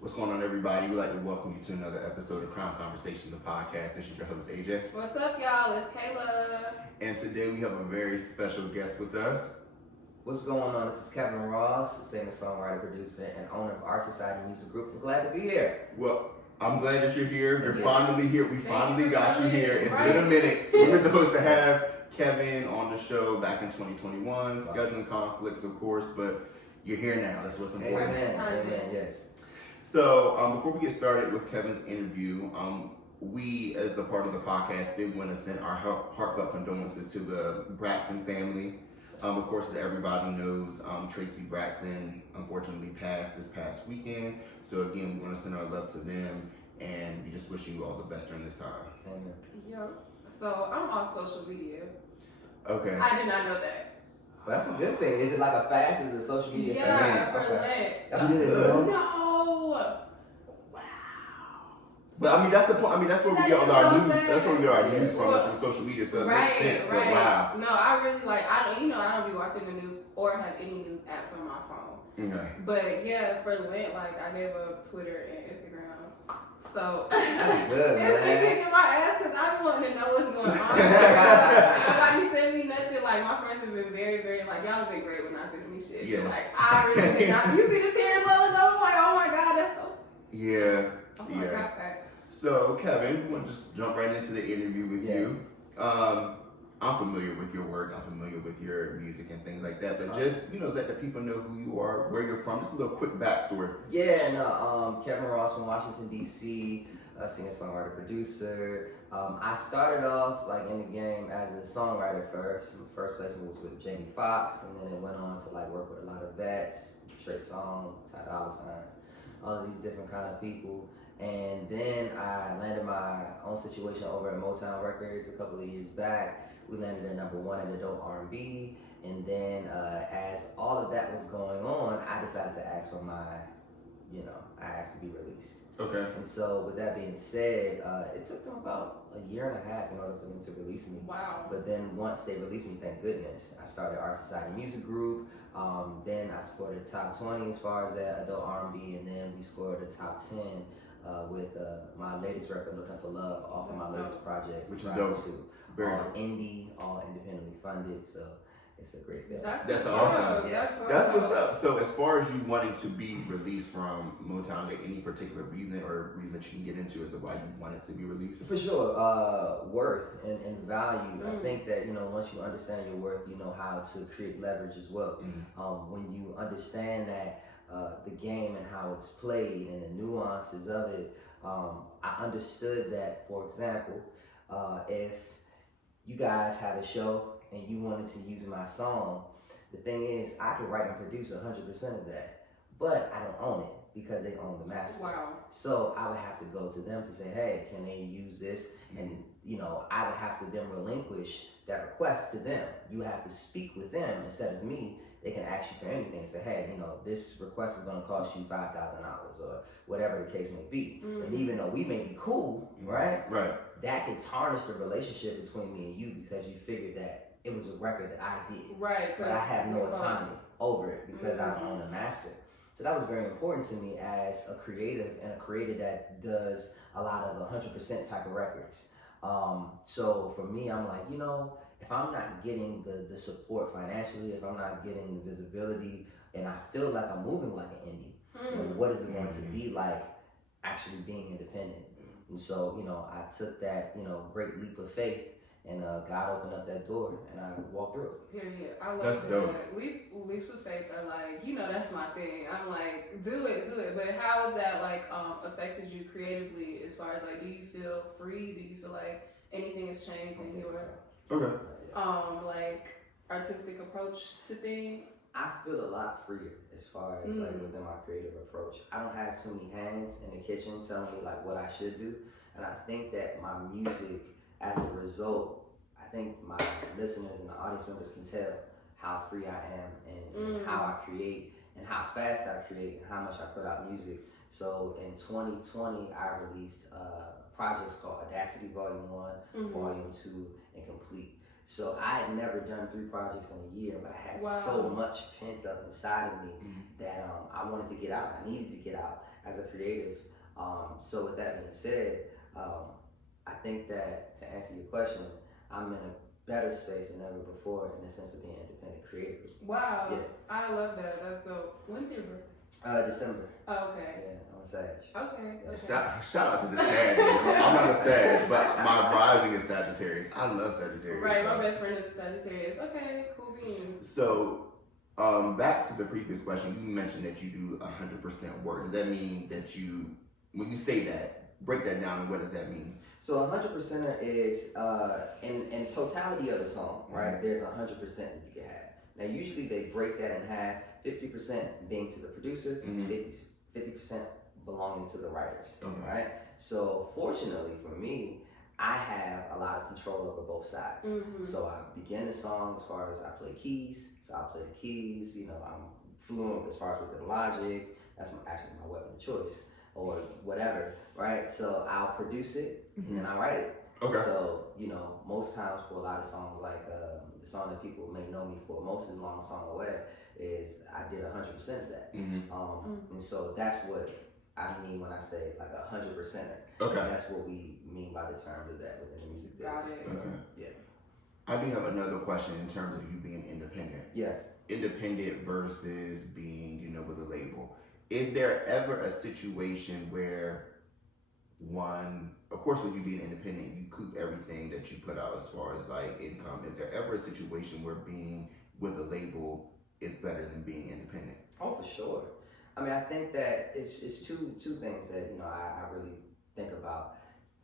What's going on, everybody? We'd like to welcome you to another episode of Crime Conversations, the podcast. This is your host, AJ. What's up, y'all? It's Keila. And today we have a very special guest with us. What's going on? This is Kevin Ross, singer, songwriter, producer, and owner of Our Society Music Group. I'm glad to be here. Well, I'm glad that you're here. You're finally here. We finally got you here. It's right. been a minute. We were supposed to have Kevin on the show back in 2021. Scheduling conflicts, of course, but you're here now. That's what's important. Amen, yes. So before we get started with Kevin's interview, we, as a part of the podcast, did want to send our heartfelt condolences to the Braxton family. Of course, as everybody knows, Tracy Braxton unfortunately passed this past weekend. So again, we want to send our love to them, and we just wish you all the best during this time. Amen. Yep. So I'm on social media. Okay. I did not know that. But that's a good thing. Is it like a fast? Is it social media? Yeah, for okay. Lent. That's good. No. But I mean, that's the point. I mean, that's where we get all our news. That's where we get our news from. It's from social media, so it makes sense. But wow. No, I really I don't be watching the news or have any news apps on my phone. Okay. But yeah, for Lent, I gave up Twitter and Instagram. So That's good, it's been man. kicking my ass because I've been wanting to know what's going on. Nobody sent me nothing. Like, my friends have been very, very, y'all have been great when I send me shit. Yes. I really did not. You see the tears welling up? I'm like, oh my God, that's so sad. Yeah. Oh my God. So, Kevin, we want to just jump right into the interview with you. I'm familiar with your work. I'm familiar with your music and things like that. But just, let the people know who you are, where you're from. Just a little quick backstory. Kevin Ross from Washington, D.C., singer, songwriter, producer. I started off, in the game as a songwriter first. First place was with Jamie Foxx, and then it went on to, work with a lot of vets, Trey, Untitled Chapter, all of these different kind of people. And then I landed my own situation over at Motown Records a couple of years back. We landed at #1 in adult R&B. And then as all of that was going on, I decided to ask for I asked to be released. Okay. And so with that being said, it took them about a year and a half in order for them to release me. Wow. But then once they released me, thank goodness, I started Our Society Music Group. Then I scored the top 20 as far as that adult R&B, and then we scored the top 10 with my latest record, Looking for Love, off of my latest project, which is dope. Very all dope. Indie, all independently funded, so it's a great feeling. That's awesome. Yes. That's what's up. So as far as you wanting to be released from Motown, any particular reason or reason that you can get into as to why you wanted to be released? For sure, worth and value. I think that, once you understand your worth, you know how to create leverage as well. When you understand that the game and how it's played and the nuances of it, I understood that, for example, if you guys had a show and you wanted to use my song, the thing is, I could write and produce 100% of that, but I don't own it because they own the master. Wow. So I would have to go to them to say, hey, can they use this? And, I would have to then relinquish that request to them. You have to speak with them instead of me. They can ask you for anything and say, hey, this request is going to cost you $5,000 or whatever the case may be. And even though we may be cool, right? That could tarnish the relationship between me and you because you figured that it was a record that I did. Right. But I have no autonomy over it because I don't own a master. So that was very important to me as a creative and a creator that does a lot of 100% type of records. So for me, I'm like, if I'm not getting the support financially, if I'm not getting the visibility, and I feel like I'm moving like an indie, then what is it going to be like actually being independent? And so, I took that, great leap of faith, and God opened up that door, and I walked through it. Period. I love That's that. dope. Leaps of faith are that's my thing. I'm like, do it. But how has that affected you creatively? As far as do you feel free? Do you feel like anything has changed in your artistic approach to things? I feel a lot freer as far as within my creative approach. I don't have too many hands in the kitchen telling me what I should do, and I think that my music, as a result, I think my listeners and the audience members can tell how free I am and how I create and how fast I create and how much I put out music. So in 2020, I released projects called Audacity Volume 1, Volume 2, and Complete. So I had never done 3 projects in a year, but I had Wow. so much pent up inside of me that I wanted to get out. I needed to get out as a creative. So with that being said, I think that to answer your question, I'm in a better space than ever before in the sense of being independent creative. Wow. Yeah. I love that. That's dope. When's your birthday? December. Oh, okay. Yeah, on Sag. Okay. Shout out to the Sag. I'm not a Sag, but my rising is Sagittarius. I love Sagittarius. Right, stuff. my best friend is a Sagittarius. Okay, cool beans. So, back to the previous question, you mentioned that you do 100% work. Does that mean that you, when you say that, break that down, and what does that mean? So 100%er is in totality of the song, right? There's 100% that you can have. Now usually they break that in half, 50% being to the producer, 50% belonging to the writers, right? So fortunately for me, I have a lot of control over both sides. So I begin the song as far as I play keys, so I play the keys, you know, I'm fluent as far as with the logic, that's actually my weapon of choice, or whatever, right? So I'll produce it, and then I write it. Okay. So, you know, most times for a lot of songs, like the song that people may know me for most is Long Song Away, is I did 100% of that. And so that's what I mean when I say like 100%. Okay. And that's what we mean by the terms of that within the music business. Got it. So, Okay. yeah. I do have another question in terms of you being independent. Yeah. Independent versus being, you know, with a label. Is there ever a situation where one, of course, with you being independent, you coop everything that you put out as far as like income. Is there ever a situation where being with a label is better than being independent? Oh, for sure. I mean, I think that it's two things that, you know, I really think about.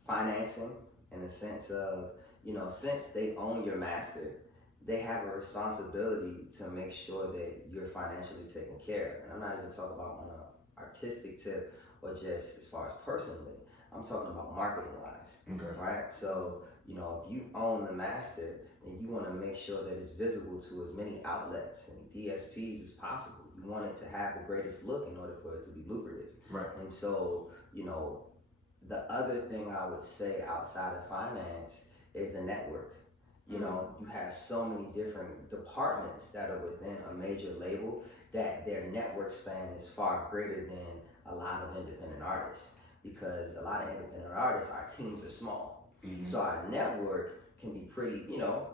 Financing in the sense of, you know, since they own your master, they have a responsibility to make sure that you're financially taken care of. And I'm not even talking about on an artistic tip or just as far as personally. I'm talking about marketing wise, right? So, you know, if you own the master, then you want to make sure that it's visible to as many outlets and DSPs as possible. You want it to have the greatest look in order for it to be lucrative. Right. And so, you know, the other thing I would say outside of finance is the network. You know, you have so many different departments that are within a major label that their network span is far greater than a lot of independent artists. Because a lot of independent artists, our teams are small. So our network can be pretty, you know,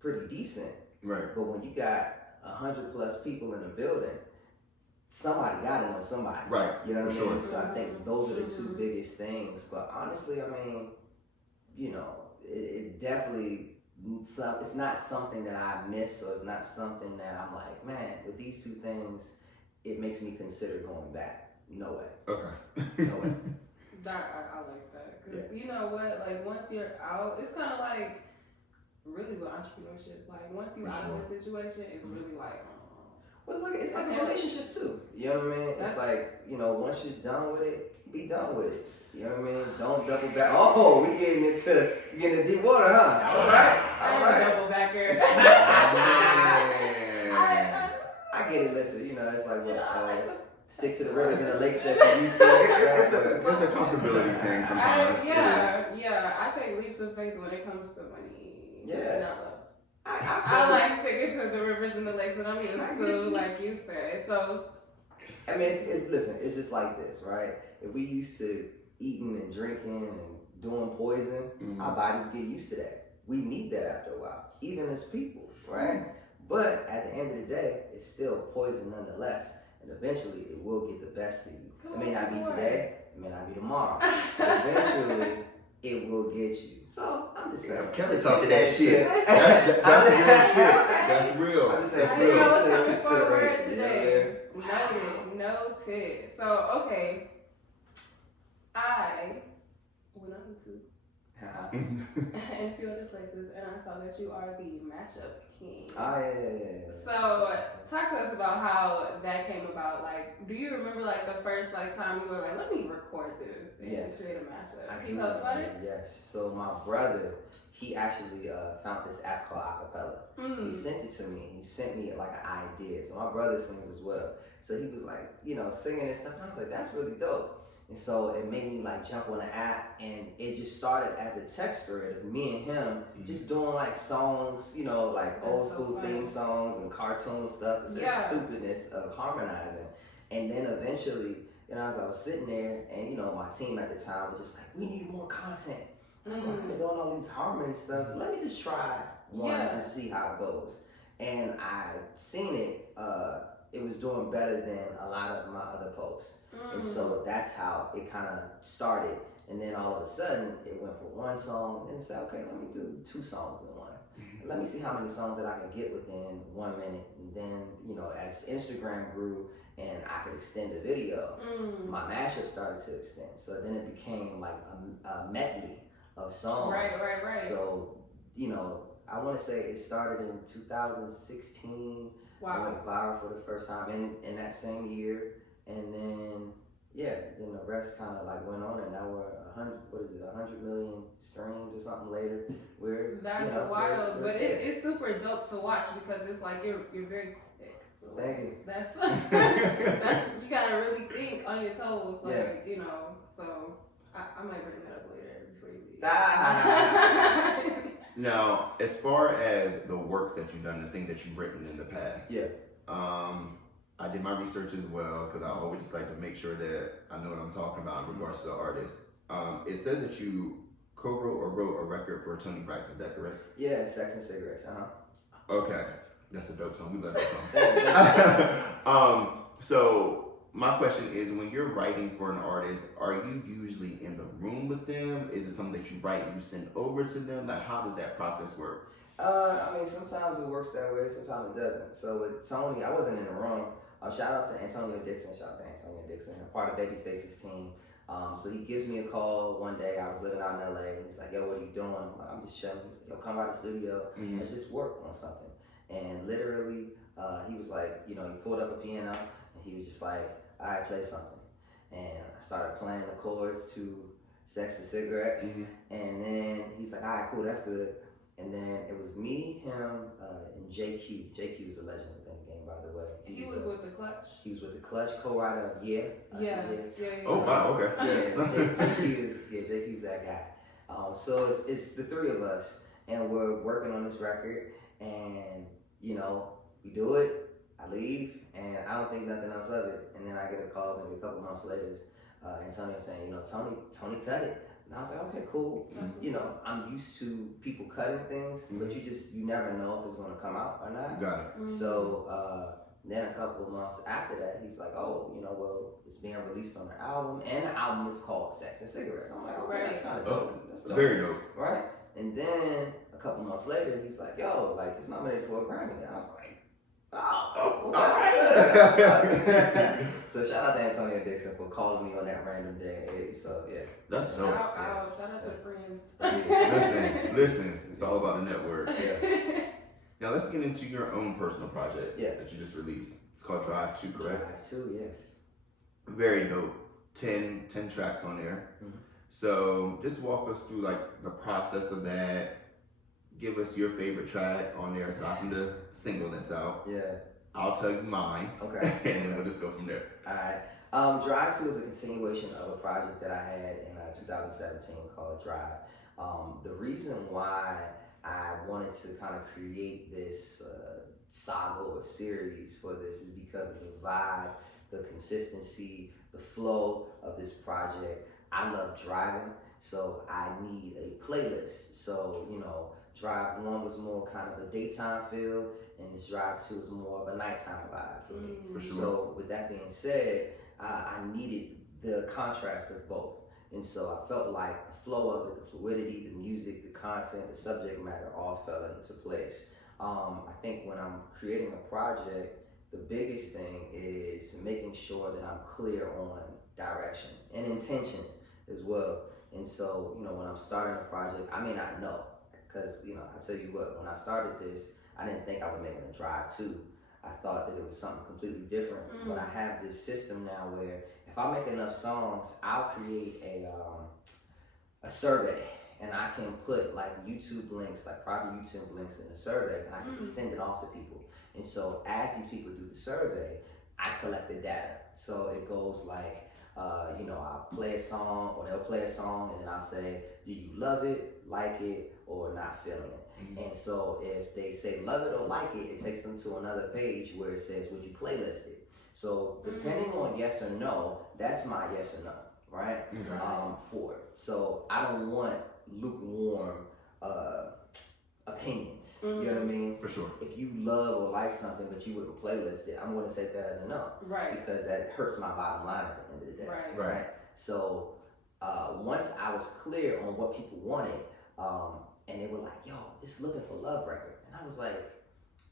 pretty decent. Right. But when you got 100+ people in a building, somebody gotta know somebody. Right. You know what I mean? Sure. So I think those are the two biggest things. But honestly, I mean, you know, it definitely, it's not something that I miss, or it's not something that I'm like, man, with these two things, it makes me consider going back. No way. Okay. No way. I like that. Because you know what? Like, once you're out, it's kind of like, really with entrepreneurship. Like, once you're out of the situation, it's really like, Well, look, it's like a relationship too. You know what I mean? It's like, you know, once you're done with it, be done with it. You know what I mean? Don't double back. Oh, we getting into deep water, huh? All right. I'm a double backer. I get it. Listen, you know, it's like what stick to the rivers and the lakes that you used to. It's a comfortability thing sometimes. I take leaps of faith when it comes to money. Yeah. Not love. I like sticking to the rivers and the lakes that I'm used to, like you said. So, I mean, it's just like this, right? If we used to eating and drinking and doing poison, our bodies get used to that. We need that after a while, even as people, right? But at the end of the day, it's still poison nonetheless, and eventually it will get the best of you. It may not be today, it may not be tomorrow, but eventually it will get you. So I'm just saying. Kevin talking that shit. That's real shit. That's real. I'm just That's saying. real. what's coming forward Consideration, today? Noted. So, okay. I went on YouTube and a few other places, and I saw that you are the mashup king. Oh, yeah. So, talk to us about how that came about. Like, do you remember like the first like time you were like, let me record this and create a mashup? Can you tell us about it? Yes. So my brother, he actually found this app called Acapella. He sent it to me. He sent me like an idea. So my brother sings as well. So he was like, you know, singing and stuff. And I was like, that's really dope. And so it made me like jump on the app, and it just started as a text thread of me and him just doing like songs, you know, like That's old so school funny. theme songs and cartoon stuff, the stupidness of harmonizing. And then eventually, you know, as I was sitting there, and you know, my team at the time was just like, we need more content. I've been doing all these harmony stuff, so let me just try one and see how it goes. And I seen it, it was doing better than a lot of my other posts. And so that's how it kind of started. And then all of a sudden, it went for one song, and then said, okay, let me do 2 songs in one. Let me see how many songs that I can get within 1 minute. And then, you know, as Instagram grew and I could extend the video, my mashup started to extend. So then it became like a medley of songs. Right. So, you know, I want to say it started in 2016. Wow. I went viral for the first time in that same year. And then, then the rest kind of like went on, and now we're 100 million streams or something later. That's wild, but it's super dope to watch because it's like you're very quick. Thank you. That's you gotta really think on your toes, like you know. So I might bring that up later before you leave. Now, as far as the works that you've done, the things that you've written in the past, I did my research as well because I always just like to make sure that I know what I'm talking about in regards to the artist. It says that you co-wrote or wrote a record for Toni Braxton. Is that correct? Yeah, Sex and Cigarettes. Okay, that's a dope song. We love that song. So my question is, when you're writing for an artist, are you usually in the room with them? Is it something that you write and you send over to them? Like, how does that process work? I mean, sometimes it works that way, sometimes it doesn't. So with Toni, I wasn't in the room. Shout out to Antonio Dixon, part of Babyface's team. So he gives me a call one day. I was living out in LA, and he's like, yo, what are you doing? I'm like, I'm just chilling. He's like, yo, come by the studio. Let's just work on something. And literally, he was like, you know, he pulled up a piano, and he was just like, all right, play something. And I started playing the chords to Sex and Cigarettes. And then he's like, all right, cool, that's good. And then it was me, him, and JQ. JQ is a legend within the game, by the way. He was with the Clutch. He was with the Clutch, co-writer of Yeah. Oh wow, okay. JQ's that guy. So it's the 3 of us, and we're working on this record, and you know, we do it. I leave, and I don't think nothing else of it. And then I get a call maybe a couple months later, Antonio saying, you know, Toni cut it. And I was like, okay, cool. You know, I'm used to people cutting things, but you never know if it's gonna come out or not. Got it. So then a couple of months after that, he's like, oh, you know, well, it's being released on the album, and the album is called Sex and Cigarettes. I'm like, okay, that's kind of dope. That's dope. Very dope. Right? And then a couple months later, he's like, yo, like, it's nominated for a Grammy. And I was like, all right. So shout out to Antonio Dixon for calling me on that random day. So yeah, that's dope. Shout out to the friends. Listen, it's all about the network. Now let's get into your own personal project that you just released. It's called Drive 2, correct? Drive 2, yes. Very dope. 10 tracks on there. So just walk us through like the process of that. Give us your favorite track on there aside from the single that's out. Yeah. I'll tell you mine. Okay. And then we'll just go from there. All right. Drive 2 is a continuation of a project that I had in 2017 called Drive. The reason why I wanted to kind of create this saga or series for this is because of the vibe, the consistency, the flow of this project. I love driving, so I need a playlist. So, you know, Drive 1 was more kind of a daytime feel, and this Drive 2 is more of a nighttime vibe for me. For sure. So with that being said, I needed the contrast of both. And so I felt like the flow of it, the fluidity, the music, the content, the subject matter all fell into place. I think when I'm creating a project, the biggest thing is making sure that I'm clear on direction and intention as well. And so, you know, when I'm starting a project, I may not know. Because, you know, I tell you what, when I started this, I didn't think I was making a Drive 2. I thought that it was something completely different. But I have this system now where if I make enough songs, I'll create a survey. And I can put like YouTube links, like private YouTube links in the survey, and I can just send it off to people. And so as these people do the survey, I collect the data. So it goes like, I'll play a song, or they'll play a song, and then I'll say, do you love it, like it, or not feeling it? Mm-hmm. And so if they say love it or like it, it takes them to another page where it says, would you playlist it? So depending on yes or no, that's my yes or no, right? Okay. For it. So I don't want lukewarm opinions. You know what I mean? For sure. If you love or like something but you wouldn't playlist it, I'm going to take that as a no. Right. Because that hurts my bottom line at the end of the day. Right. So once I was clear on what people wanted, and they were like, yo, this is looking for love record. And I was like,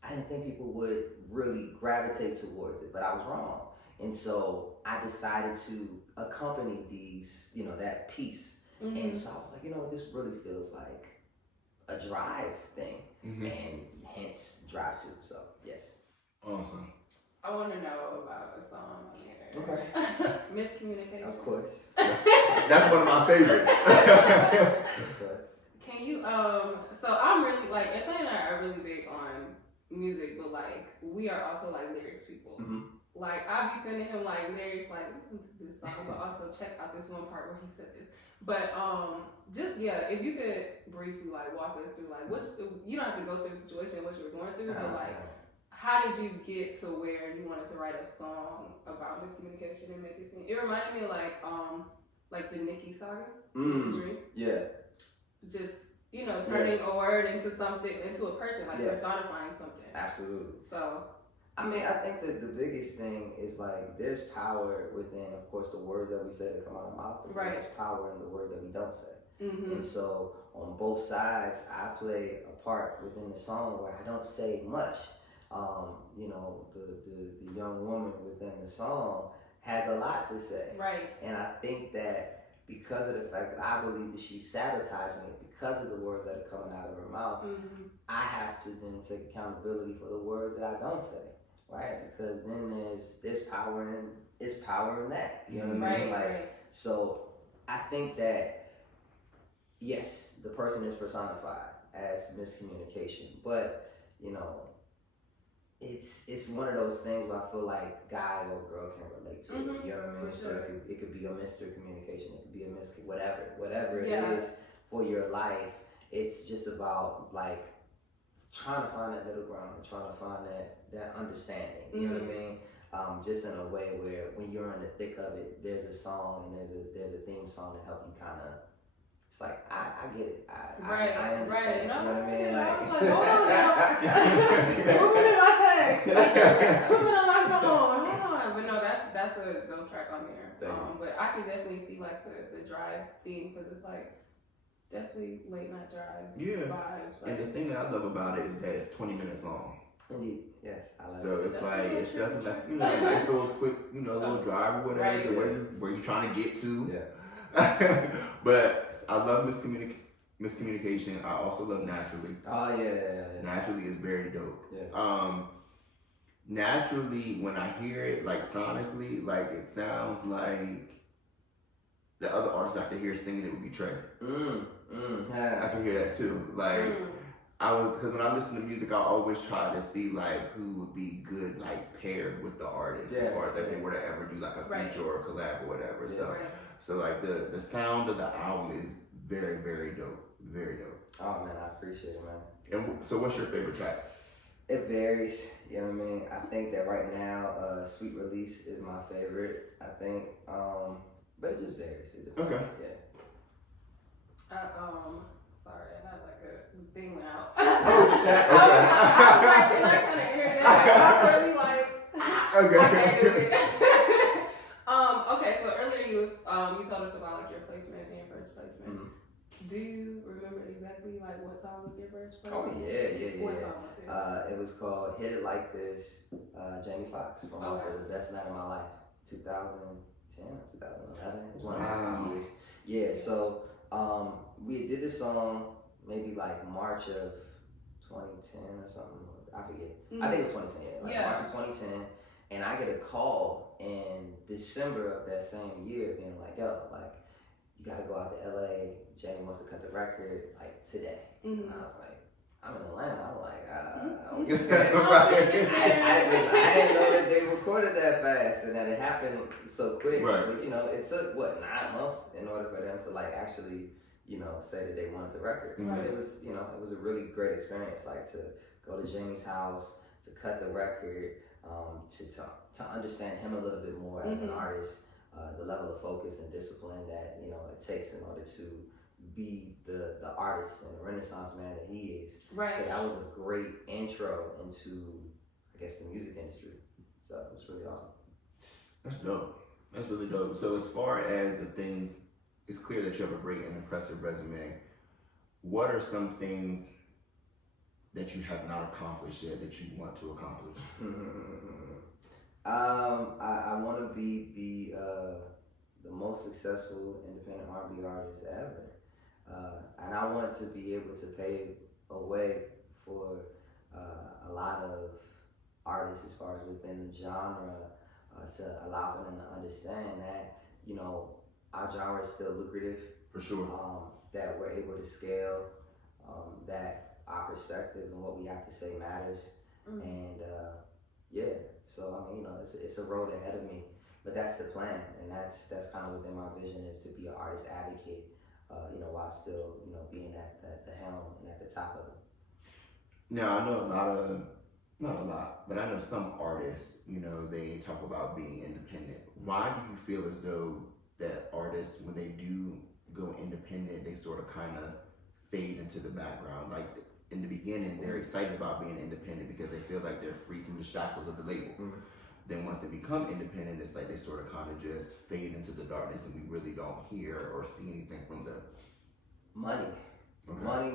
I didn't think people would really gravitate towards it, but I was wrong. And so I decided to accompany these, that piece. And so I was like, you know what, this really feels like a drive thing, and hence drive to. So yes. Awesome. I want to know about a song on here. Okay. Miscommunication. Of course. That's one of my favorites. Of course. Can you so I'm really like, and Tay and I are really big on music, but like we are also like lyrics people. Like I'll be sending him like lyrics, like listen to this song, but also check out this one part where he said this. But just if you could briefly like walk us through like what you don't have to go through the situation what you were going through, but like how did you get to where you wanted to write a song about miscommunication and make it seem? It reminded me of like the Nicki saga. Dream. Yeah. Just turning a word into something, into a person, like personifying something. Absolutely. So I mean, I think that the biggest thing is like there's power within, of course, the words that we say that come out of our mouth, but there's power in the words that we don't say. And so on both sides, I play a part within the song where I don't say much. The young woman within the song has a lot to say. Right. And I think that because of the fact that I believe that she's sabotaging it because of the words that are coming out of her mouth, I have to then take accountability for the words that I don't say. Right, because then there's power in that. You know what I mean? So I think that yes, the person is personified as miscommunication, but it's one of those things where I feel like guy or girl can relate to it. You know what I mean? So it could be a Mr. Communication, it could be a whatever it is for your life. It's just about like trying to find that middle ground and trying to find that understanding, you know what I mean? Just in a way where when you're in the thick of it, there's a song and there's a theme song to help you kind of. It's like I get it. I understand. No, you know what I mean? I was like, hold on now. Put it in my text. Put it on my phone. Hold on. But no, that's a dope track on there. But I can definitely see like the drive theme because it's like. Definitely late night drive vibes. And the thing that I love about it is that it's 20 minutes long. Indeed, yes, I like so it. It's definitely like, a nice little quick, little drive or whatever, where you're trying to get to. Yeah. But I love miscommunication. I also love Naturally. Oh yeah. Naturally is very dope. Yeah. Naturally, when I hear it, like sonically, like it sounds like the other artist I could hear singing it would be Trey. I can hear that too. Like because when I listen to music, I always try to see like who would be good like paired with the artist as far as if they were to ever do like a feature or a collab or whatever. So like the sound of the album is very, very dope. Very dope. Oh man, I appreciate it, man. And so what's your favorite track? It varies, you know what I mean? I think that right now, Sweet Release is my favorite. I think, but it just varies. It depends. Okay. Yeah. Sorry, I had like a thing went out. Okay. I was like, can I kind of hear that? I'm really like, I can't do it. Okay, so earlier you told us about like your placements and your first placement. Do you remember exactly like what song was your first placement? Oh yeah. What song was it? It was called "Hit It Like This." Jamie Foxx from For the Best Night of My Life, 2010 or 2011. It's one of the years. Yeah, so we did this song maybe like March of 2010 or something. I forget. I think it was 2010. March of 2010. And I get a call in December of that same year being like, yo, like, you gotta go out to LA. Jamie wants to cut the record, like, today. And I was like, I'm in Atlanta. I'm like, I don't get that. I didn't know that they were recorded that fast and that it happened so quick. Right. But, you know, it took, 9 months in order for them to, like, actually, you know, say that they wanted the record. Mm-hmm. But it was, you know, it was a really great experience, like, to go to Jamie's house, to cut the record, to understand him a little bit more as an artist, the level of focus and discipline that, you know, it takes in order to be the artist and the Renaissance man that he is. Right. So that was a great intro into, I guess, the music industry. So it was really awesome. That's dope. That's really dope. So as far as the things, it's clear that you have a great and impressive resume. What are some things that you have not accomplished yet that you want to accomplish? I want to be the most successful independent R&B artist ever. And I want to be able to pave a way for a lot of artists as far as within the genre to allow for them to understand that, you know, our genre is still lucrative. For sure. That we're able to scale, that our perspective and what we have to say matters. And yeah, so I mean, you know, it's a road ahead of me, but that's the plan, and that's kind of within my vision, is to be an artist advocate, you know, while still, you know, being at the helm and at the top of it. Now, I know not a lot, but I know some artists, you know, they talk about being independent. Why do you feel as though that artists, when they do go independent, they sort of kind of fade into the background? Like, in the beginning, they're excited about being independent because they feel like they're free from the shackles of the label. Then once they become independent, it's like they sort of kind of just fade into the darkness, and we really don't hear or see anything from them. Money. Okay. Money.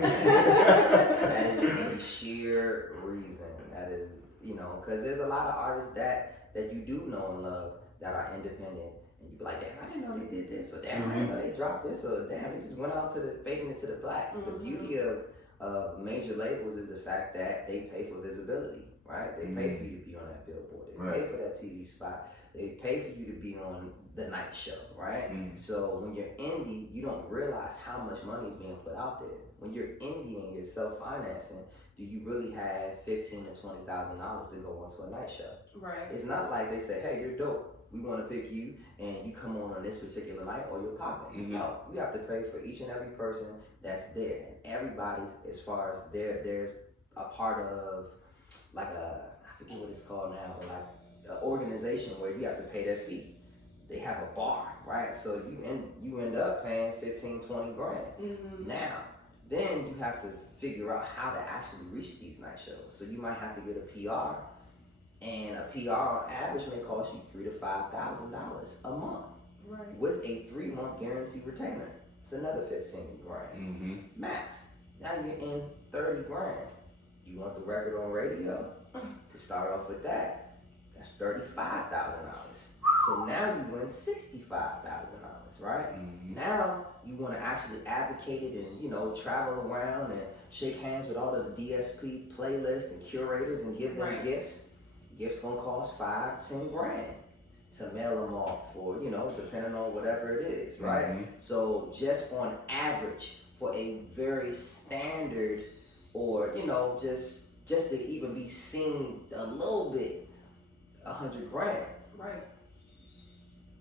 That is the sheer reason. That is, you know, because there's a lot of artists that you do know and love that are independent. And you be like, damn, I didn't know they did this, or damn, I didn't know they dropped this, or damn, they just went out to fading into the black. The beauty of major labels is the fact that they pay for visibility, right? They pay for you to be on that billboard. They pay for that TV spot. They pay for you to be on the night show, right? So when you're indie, you don't realize how much money is being put out there. When you're indie and you're self-financing, do you really have $15,000 to $20,000 to go onto a night show? Right. It's not like they say, hey, you're dope. We want to pick you, and you come on this particular night, or you're popping. No, you have to pay for each and every person that's there, and everybody's, as far as they're a part of, like I forget what it's called now, but like an organization where you have to pay their fee. They have a bar, right? So you end up paying 15, 20 grand. Now, then you have to figure out how to actually reach these night shows. So you might have to get a PR. And a PR on average may cost you $3,000 to $5,000 a month, with a 3-month guarantee retainer. It's another 15 grand max. Now you're in 30 grand. You want the record on radio? To start off with that, that's $35,000. So now you win $65,000, right? Now you want to actually advocate it and, you know, travel around and shake hands with all of the DSP playlists and curators and give them gifts. Gifts gonna cost $5-10 grand to mail them off for, you know, depending on whatever it is, right? So just on average, for a very standard, or, you know, just to even be seen a little bit, $100 grand. Right.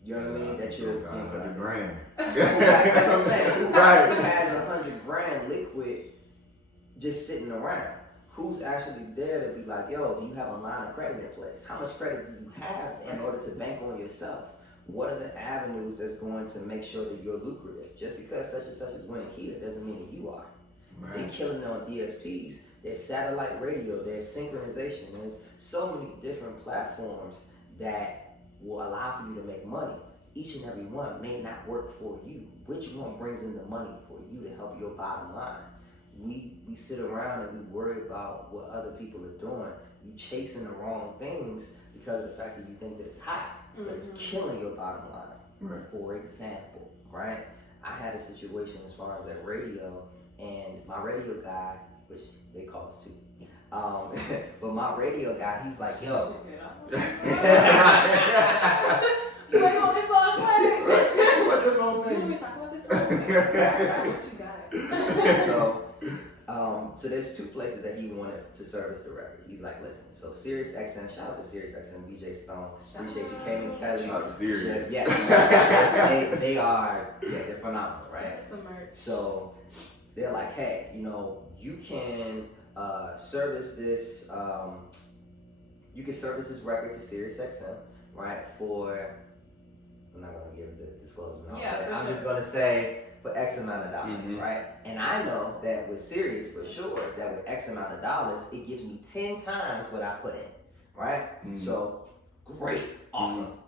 You know what I mean? That you're got 100 grand. That's what I'm saying. Who has 100 grand liquid just sitting around? Who's actually there to be like, yo, do you have a line of credit in place? How much credit do you have in order to bank on yourself? What are the avenues that's going to make sure that you're lucrative? Just because such and such is winning Keila doesn't mean that you are. They're killing it on DSPs. There's satellite radio. There's synchronization. There's so many different platforms that will allow for you to make money. Each and every one may not work for you. Which one brings in the money for you to help your bottom line? We sit around and we worry about what other people are doing. You chasing the wrong things because of the fact that you think that it's hot, but it's killing your bottom line. For example, right? I had a situation as far as that radio, and my radio guy, which they call us too, but my radio guy, he's like, yo. You ain't on this song play? What this whole thing? You want me to talk about this song? What you got? So So there's two places that he wanted to service the record. He's like, listen, so Sirius XM, shout out to Sirius XM, BJ Stone, appreciate you, Cayman Kelly. Shout out to Sirius. Yeah, they are, they're phenomenal, right? Some merch. So they're like, hey, you can service this, you can service this record to Sirius XM, right? I'm not gonna give the disclosure, but I'm just gonna say for X amount of dollars, right? And I know that with Sirius, for sure, that with X amount of dollars, it gives me 10 times what I put in, right? So great, awesome,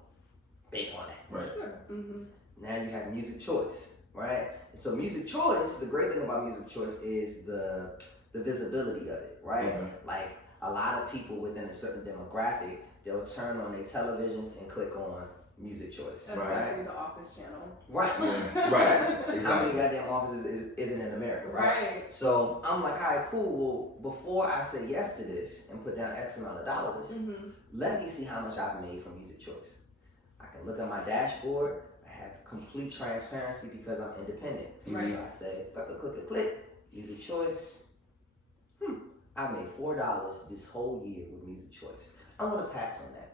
big on that. Right. Sure. Now you have music choice, right? And so music choice, the great thing about music choice is the visibility of it, right? Like a lot of people within a certain demographic, they'll turn on their televisions and click on music choice. That's right? The Office channel. Right. Yeah. Right. Exactly. How many goddamn offices isn't in America, right? So I'm like, all right, cool. Well, before I say yes to this and put down X amount of dollars, let me see how much I've made from music choice. I can look at my dashboard. I have complete transparency because I'm independent. Right. So I say, click, music choice. I made $4 this whole year with music choice. I want to pass on that.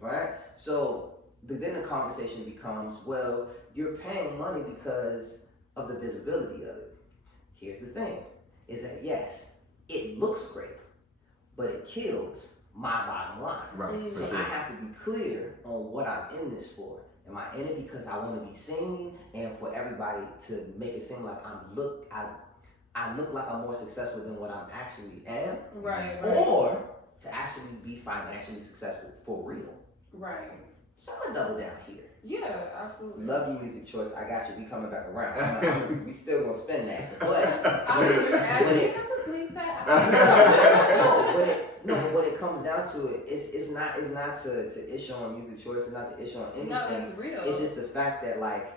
Right? So then the conversation becomes, well, you're paying money because of the visibility of it. Here's the thing, is that yes, it looks great, but it kills my bottom line. Right. So For I sure. have to be clear on what I'm in this for. Am I in it because I want to be seen and for everybody to make it seem like I look like I'm more successful than what I actually am? Right. Or to actually be financially successful for real. Right. So I'm gonna double down here. Yeah, absolutely. Love you, music choice. I got you. We coming back around. We still gonna spin that. But I was just asking, when you it- have to bleep that. when it comes down to it, it's not to issue on music choice. It's not to issue on anything. No, it's real. It's just the fact that like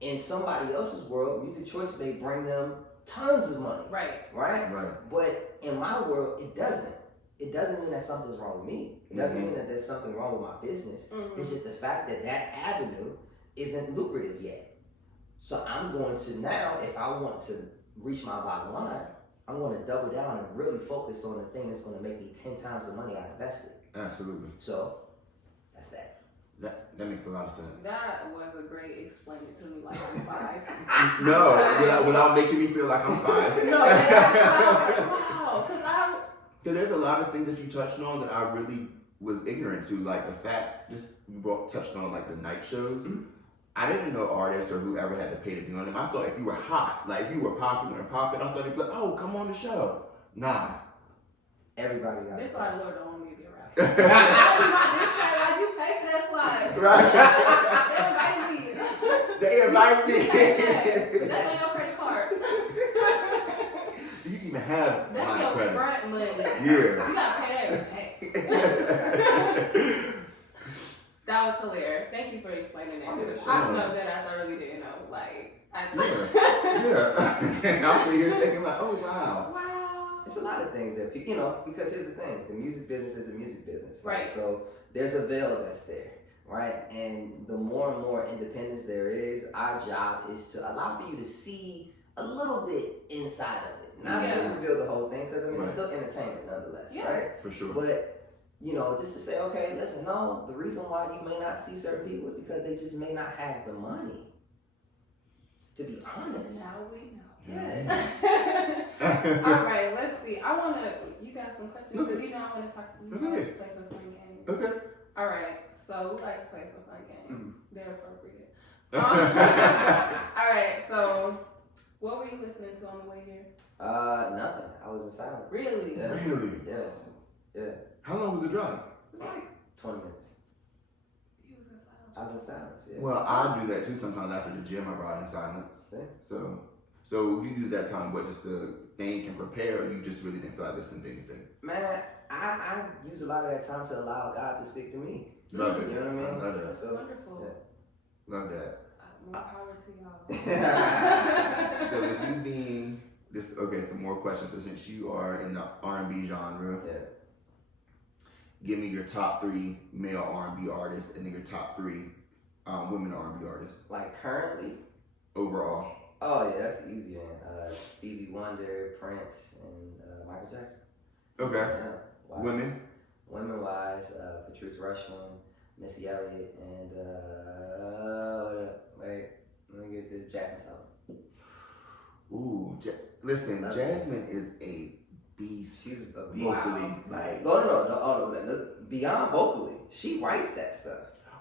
in somebody else's world, music choice may bring them tons of money. Right. Right. But in my world, it doesn't. It doesn't mean that something's wrong with me. It doesn't mean that there's something wrong with my business. It's just the fact that that avenue isn't lucrative yet. So I'm going to now, if I want to reach my bottom line, I'm going to double down and really focus on the thing that's going to make me 10 times the money I invested. Absolutely. So that's that. That makes a lot of sense. That was a great explain it to me like I'm 5. No, without making me feel like I'm 5. No, that's wow. Because There's a lot of things that you touched on that I really was ignorant to, like the fact, touched on like the night shows. I didn't know artists or whoever had to pay to be on them. I thought if you were hot, like if you were popular and popping, I thought they'd be like, oh, come on the show. Nah. Everybody got this it. why the Lord don't want me to be a rapper. Like, you pay for that slide. Right. They invite me. They invite me. That's on your credit card. Do you even have That's my your credit? front money. Yeah. You gotta pay that every day. That was hilarious. Thank you for explaining that. Oh, yeah, sure. I don't know that I really didn't know. Like, I just... Yeah. I'm sitting here thinking like, oh wow. Wow. It's a lot of things that, because here's the thing. The music business is a music business. Right. So there's a veil that's there. Right. And the more and more independence there is, our job is to allow for you to see a little bit inside of it. Not to reveal the whole thing, because it's still entertainment nonetheless, right? For sure. But, just to say, okay, listen, no, the reason why you may not see certain people is because they just may not have the money. To be honest. Now we know. Yeah. All right, let's see. You got some questions? Because I want to play some fun games. Okay. All right, so we like to play some fun games. They're appropriate. All right, so what were you listening to on the way here? Nothing. I was in silence. Really? Yeah. Really? Yeah. How long was the drive? It's like 20 minutes. He was in silence. I was in silence, yeah. Well, I do that too sometimes after the gym. I ride in silence. Yeah. So you use that time, what, just to think and prepare, or you just really didn't feel like listening to anything? Man, I use a lot of that time to allow God to speak to me. Love it. You know what I mean? I love that. So, Wonderful. yeah. Love that. More power to y'all. So with you being this, okay, some more questions. So since you are in the R&B genre, Yeah. give me your top 3 male R&B artists and then your top 3 women R&B artists Like currently, overall. Oh yeah, that's easy then. Stevie Wonder, Prince, and Michael Jackson. Okay. Yeah. Wise. Women? Women-wise, Patrice Rushen, Missy Elliott, and wait, let me get this, Jasmine Sullivan. Ooh, listen, Love Jasmine is a beast. She's a beast. Vocally. Like, no, beyond vocally, she writes that stuff.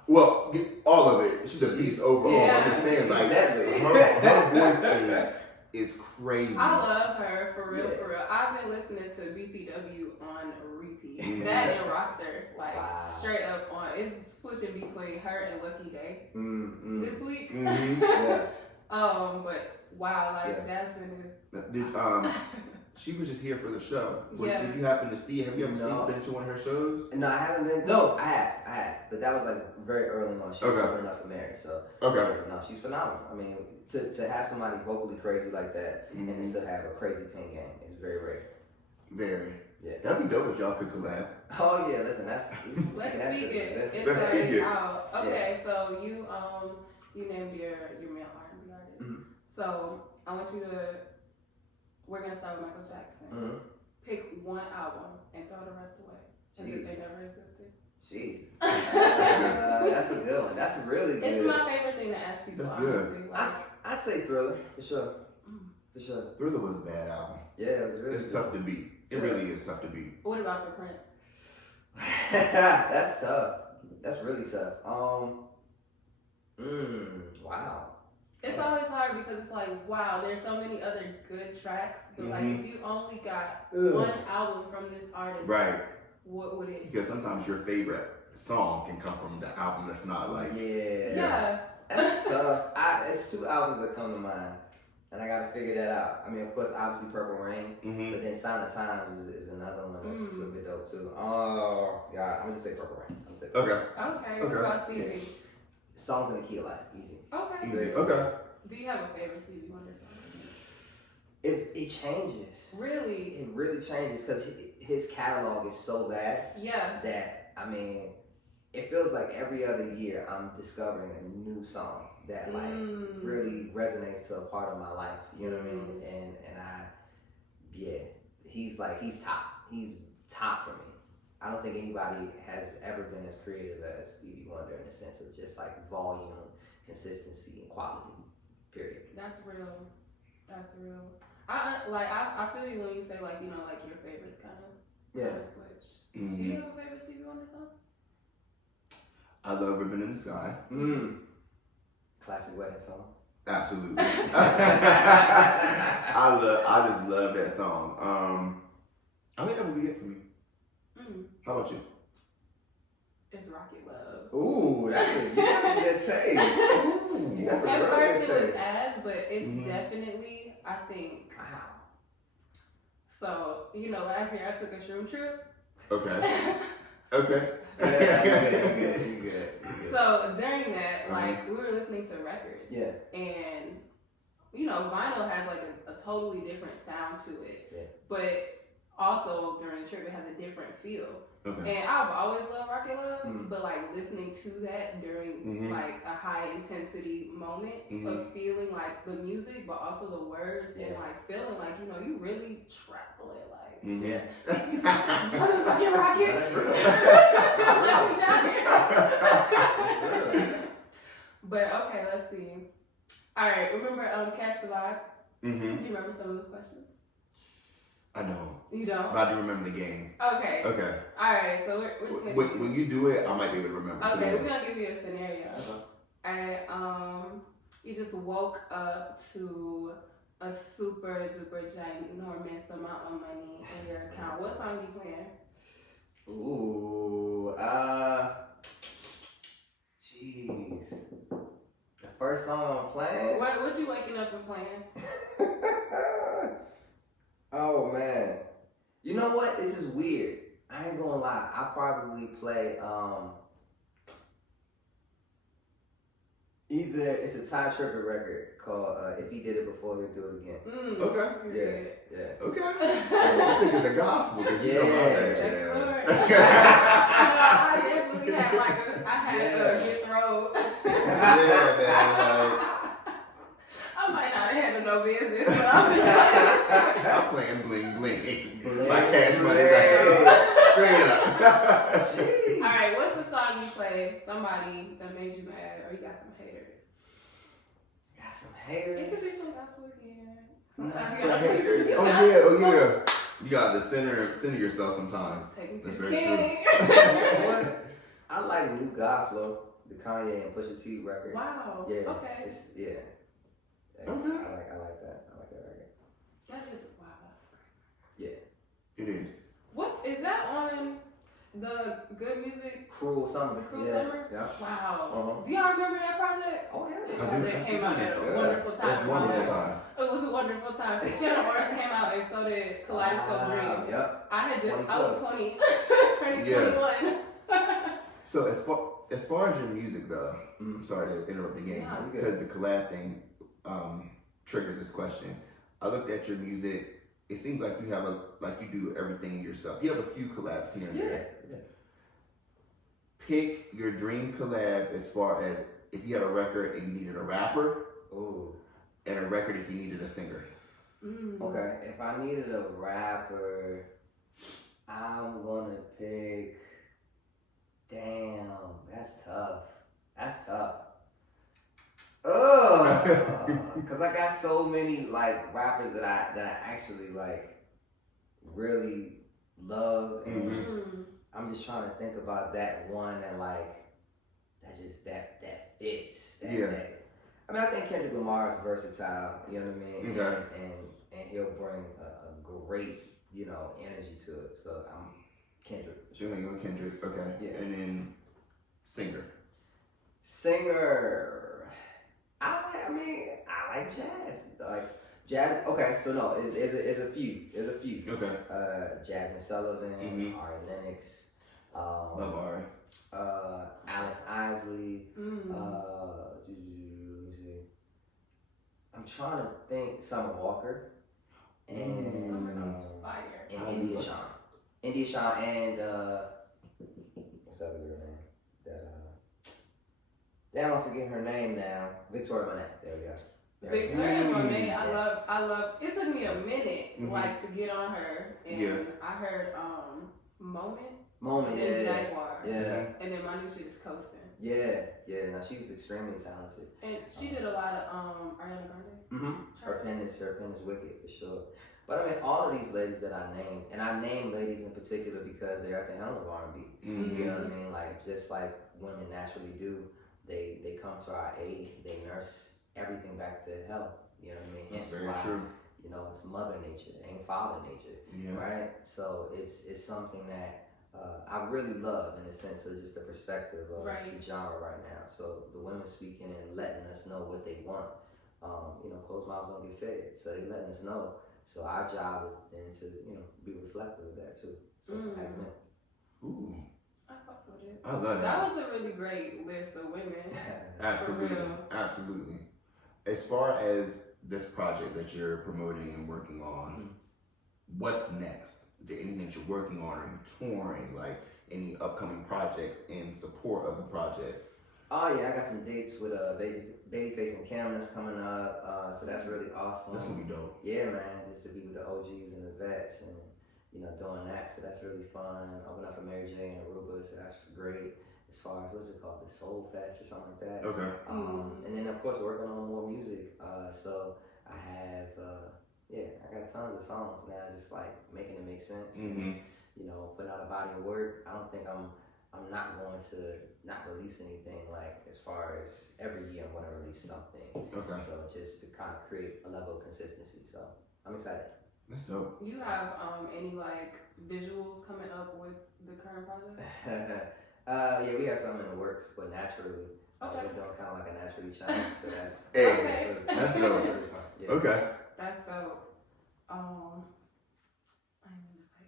Well, all of it. She's a beast overall. Yeah. I'm just saying, like, Definitely. her voice is crazy. I love her for real, Yeah. for real. I've been listening to BPW on repeat. Mhm. That and roster, like Wow. straight up on. It's switching between her and Lucky Day this week. Mhm. Yeah. But wow, like Yeah. Jasmine is. Did she was just here for the show. Yeah. Did you happen to see? Have you ever No. been to one of her shows? No, I haven't been. No, I have. But that was like very early on. She was Okay. old enough for marriage, so Okay. yeah, no, she's phenomenal. I mean, to have somebody vocally crazy like that and then still have a crazy pen game is very rare. Very. Yeah. That'd be dope if y'all could collab. Oh yeah, listen, that's Let's speak it. It's Let's speak like it. out. Okay, so you named your male R&B artist. Mhm. So I want you to. We're gonna start with Michael Jackson. Mm-hmm. Pick one album and throw the rest away, as if they never existed. Jeez. That's a good one. That's really good. It's my favorite thing to ask people. That's good. Honestly, like, I'd say Thriller for sure. For sure. Thriller was a bad album. Yeah, it was really. It's good. tough to beat. It really is tough to beat. what about for Prince? That's tough. That's really tough. Wow. It's always hard because it's like, wow, there's so many other good tracks, but like if you only got one album from this artist, Right. what would it? Because sometimes your favorite song can come from the album that's not like. Yeah. That's tough. It's two albums that come to mind, and I gotta figure that out. I mean, of course, obviously Purple Rain, Mm-hmm. but then Sign of Times is another one that's super dope too. Oh God, I'm gonna just say Purple Rain. I'm gonna say Purple Rain. Okay. Okay. What Okay. about Stevie? Songs in the Keila, easy. Okay. Easy. Okay. Do you have a favorite Stevie Wonder song? It changes. Really? It really changes because his catalog is so vast Yeah. that I mean, it feels like every other year I'm discovering a new song that like really resonates to a part of my life. You know what I mean? And he's top for me. I don't think anybody has ever been as creative as Stevie Wonder in the sense of just like volume, consistency, and quality. Period. That's real. That's real. I feel you when you say like, you know, like your favorites kind of switch. Mm-hmm. Do you have a favorite Stevie Wonder song? I love Ribbon in the Sky. Classic wedding song. Absolutely. I just love that song. I think that would be it for me. How about you? It's Rocket Love. Ooh, you got some good taste. You got some At real first good it was taste. ass, but it's definitely, I think. Wow. So, you know, last year I took a shroom trip. Okay. Okay. Yeah, you good. So during that, like we were listening to records. Yeah. And you know, vinyl has like a totally different sound to it. Yeah. But also during the trip it has a different feel. Okay. And I've always loved Rocket Love, but like listening to that during like a high intensity moment of feeling like the music, but also the words and like feeling like, you know, you really travel it like Yeah. motherfucking Rocket. That's real. Let me down here. That's real. But okay, let's see. Alright, remember Catch the Vibe? Mm-hmm. Do you remember some of those questions? I don't. You don't? But I do remember the game. Okay. Okay. Alright, so we're just gonna When you do it, I might be able to remember. okay, we're gonna give you a scenario. Okay. Alright, you just woke up to a super duper ginormous amount of money in your account. What song you playing? Ooh, jeez. The first song I'm playing. What you waking up and playing? Oh man. You know what? This is weird. I ain't gonna lie. I probably play either it's a Ty Trippett record called If He Did It Before He'll Do It Again. Okay. Yeah. Okay. You took it the gospel. Cause you know about that Thank shit. you, Lord. Yeah, I definitely had a get throw. man. Like, I might not have had no business, but I'm just I'm playing bling bling. Bling, My cash money bling. back. Straight up. Jeez. Alright, what's the song you play? Somebody that made you mad, or you got some haters? Got some It could be haters. some gospel again. Nah. Sometimes you gotta Oh yeah. You got to center yourself sometimes. take me to That's the very king. What? I like New God Flow, the Kanye and Pusha T record. Wow. Yeah. Okay. It's yeah. Okay. I like that. I like that record. That is wow. Yeah. It is. Is that on the Good Music? Cruel Summer. The Cruel yeah. Summer? Yeah. Wow. Uh-huh. Do y'all remember that project? Oh hell I yeah. do. Project came out at a Yeah. wonderful time. Wonderful time. It was a wonderful time. Channel Orange came out and so did Kaleidoscope Dream. Yep. I was 20, turning Yeah. 21. So as far as your music though, Mm. I'm sorry to interrupt again No, you good. because the collab thing triggered this question. I looked at your music. It seems like you you do everything yourself. You have a few collabs here and there. Yeah. Pick your dream collab as far as if you had a record and you needed a rapper, Ooh. and a record if you needed a singer. Okay. If I needed a rapper, I'm gonna pick. Damn, that's tough. Oh, because I got so many like rappers that I actually like really love, and Mhm. I'm just trying to think about that one that fits. I mean, I think Kendrick Lamar is versatile. You know what I mean? Okay. And he'll bring a great energy to it. So I'm Kendrick. You're gonna go Kendrick, okay. Yeah. And then singer. Singer. I like jazz. Like jazz. Okay, so no, it's a few. There's a few. Okay. Jasmine Sullivan, Mhm. Ari Lennox, Love Ari. Alex Isley. Mm. Let me see. I'm trying to think. Summer Walker and Summer's fire. and India Shawn and what's that girl name? Damn, I'm forgetting her name now. Victoria Monet. There we go. Victoria Monet, Yes. I love. It took me a minute, Mhm. like, to get on her, and Yeah. I heard Moment Moment, and yeah. Jaguar, Yeah. and then my new shit is Coasting, Yeah. Now she's extremely talented. and she did a lot of Ariana Grande. Mm-hmm. Her pen is wicked for sure. But I mean, all of these ladies that I named, and I name ladies in particular because they're at the helm of R&B. Mhm. You know what I mean? Like just like women naturally do, they come to our aid. They nurse everything back to health. You know what I mean? That's Hence very why true. it's Mother Nature, it ain't Father Nature, Yeah. right? So it's something that I really love in the sense of just the perspective of Right. the genre right now. So the women speaking and letting us know what they want. Closed mouths don't get fed, so they letting us know. So our job is then to be reflective of that too. So as men. Ooh. I fucked with it. I love that. That was a really great list of women. Absolutely. For real. Absolutely. As far as this project that you're promoting and working on, Mhm. what's next? Is there anything that you're working on? Are you touring? Like any upcoming projects in support of the project? Oh yeah, I got some dates with Babyface and Cam that's coming up. So that's really awesome. That's gonna be dope. Yeah, man, just to be with the OGs and the vets and doing that. So that's really fun. Open up for Mary J and Aruba, so that's great. As far as what's it called, the Soul Fest or something like that. Okay. And then of course working on more music. So I have I got tons of songs now, just like making it make sense. Mm-hmm. Putting out a body of work. I don't think I'm not going to not release anything like as far as every year I'm going to release something. Okay. So just to kind of create a level of consistency. So I'm excited. That's dope. You have any like visuals coming up with the current project? Yeah, we have something in the works, but naturally. Okay. We're doing kind of like a naturally challenge, so that's Hey, really that's fun. dope. That's really fun. Yeah. Okay. That's dope. I ain't gonna say.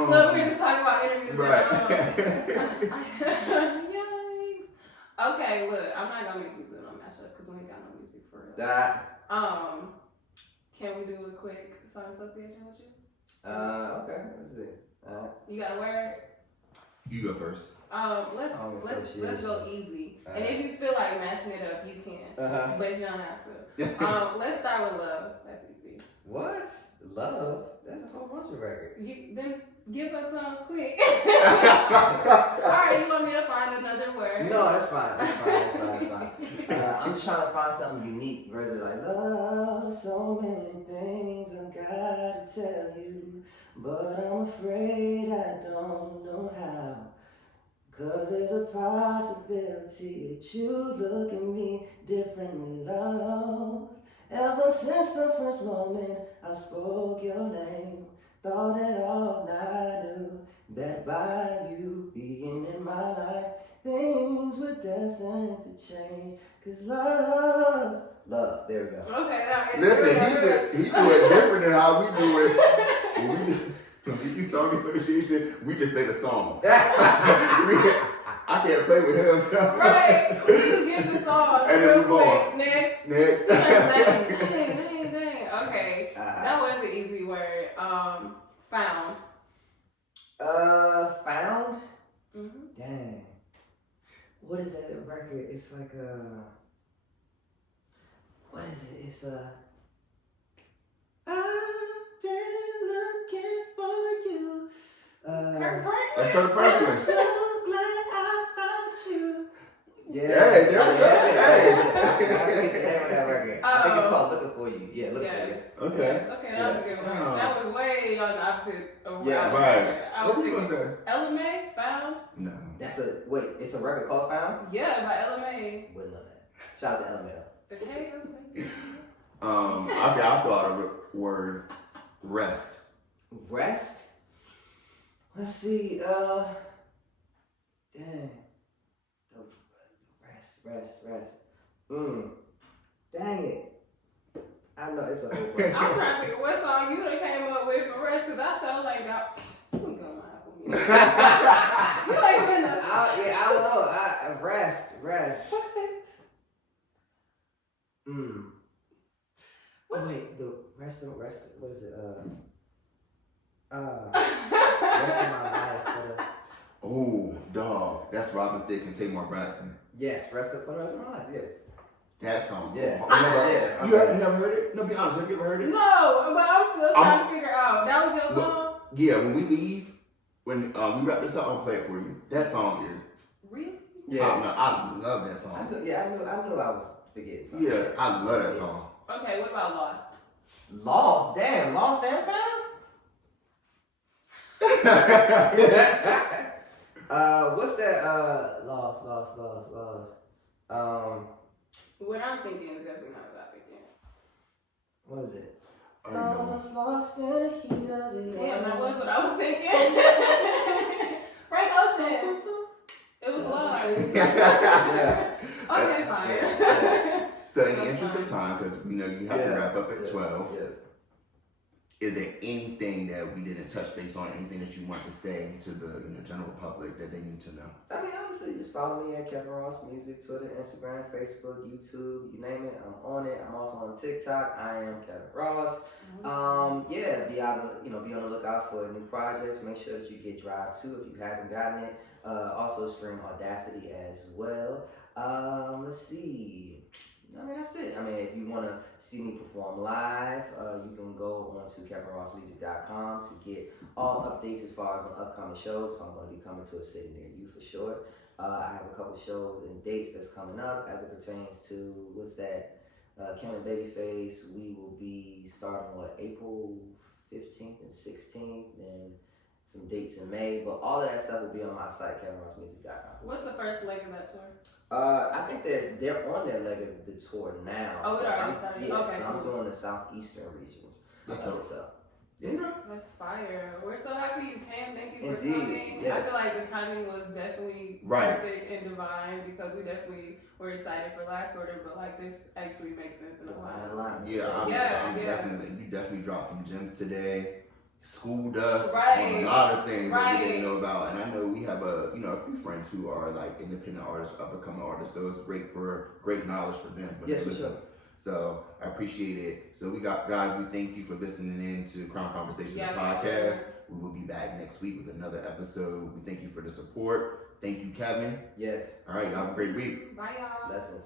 Look, we were just talking about interviews. Right. Yikes. Okay, look, I'm not gonna make you do no mashup because we ain't got no music for real. That. Can we do a quick song association with you? Okay. Let's see. You got a word? You go first. Let's go easy. And Alright. if you feel like mashing it up, you can, Uh-huh. but you don't have to. Let's start with Love. That's easy. What? Love? That's a whole bunch of records. Then give us some quick. Alright, you want me to find another word? No, that's fine. I'm just trying to find something unique versus like love, so many things I gotta tell you, but I'm afraid I don't know how. 'Cause there's a possibility that you look at me differently, love. Ever since the first moment I spoke your name, thought it all night knew that by you being in my life, things were destined to change. 'Cause love, there we go. Okay, Listen, he do it different than how we do it. When we do song association, we just say the song. I can't play with him. Right. We just get the song. And then move on. Next. Next. Dang. Okay. That was an easy word. Found. Found? Mm-hmm. Dang. What is that record? It's like what is it? It's I've been looking for you. Kirk That's Kirk Franklin. I'm so glad I found you. Yeah. Hey, there we go. Hey. I think the name of that record. I think it's called Looking For You. Yeah, Looking For You. Okay. Yes. Okay, that was a good one. Oh. That was way on the opposite of where Yeah, I was right. going. I was What were you thinking gonna say? LMA, Found. No. It's a record called Found? Yeah, by LMA. Wouldn't know that. Shout out to Elemento. Hey, LMA. Okay, I thought of a word. Rest. Rest? Let's see, dang. Rest. Dang it. I know it's a whole bunch. I'm trying to think of what song you done came up with for Rest, because I sure like got. Let me go my Apple Music. You ain't been nothing. I don't know. Rest. What? Oh wait, the rest. What is it? Rest of my life. Oh, dog. That's Robin Thicke and Tamar Braxton. Yes, rest of the rest of my life. Yeah. That song. Yeah. Oh, you never heard it? No, be honest. Have you ever heard it? No, but I'm still trying to figure out. That was your song? Yeah, when we leave, when we wrap this up, I'll play it for you. That song is Really? top notch. I love that song. I knew I was forgetting something. Yeah, I love that song. Okay, what about Lost? Lost and found? What's that? Lost. What I'm thinking is definitely not what I'm thinking. What is it? I don't know. Lost in the heat of it. Damn, that was what I was thinking. Frank Ocean. It was Lost. Yeah. Okay, fine. Yeah. So in the That's interest fine. of time, because we know you have to wrap up at 12, Yes. is there anything that we didn't touch base on, anything that you want to say to the general public that they need to know? I mean, honestly, just follow me at Kevin Ross Music, Twitter, Instagram, Facebook, YouTube, you name it. I'm on it. I'm also on TikTok. I am Kevin Ross. Yeah, be on the lookout for new projects. Make sure that you get Drive 2 if you haven't gotten it. Also stream Audacity as well. Let's see. I mean, that's it. I mean, if you want to see me perform live, you can go on to kevinrossmusic.com to get all updates as far as on upcoming shows. If I'm going to be coming to a city near you for sure. I have a couple shows and dates that's coming up as it pertains to, what's that? Kim and Babyface. We will be starting, April 15th and 16th, and some dates in May. But all of that stuff will be on my site, kevinrossmusic.com. What's the first leg of that tour? I think that they're on their leg of the tour now. Oh, it already started? Yeah, Okay, so I'm cool. doing the southeastern regions. That's dope. So, Yeah. That's fire. We're so happy you came. Thank you for Indeed, coming. I yes. feel like the timing was definitely Right. perfect and divine, because we definitely were excited for last quarter, but like this actually makes sense in a while. Yeah, I'm Yeah. you definitely dropped some gems today. Schooled us Right. on a lot of things that we Right. didn't know about, and I know we have a few friends who are like independent artists, up and coming artists. So it's great knowledge for them. When Yes, they for listen. sure. So I appreciate it. So we thank you for listening in to Crown Conversations Yeah, for podcast. sure. We will be back next week with another episode. We thank you for the support. Thank you, Kevin. Yes. All right, y'all have a great week. Bye, y'all. Blessings.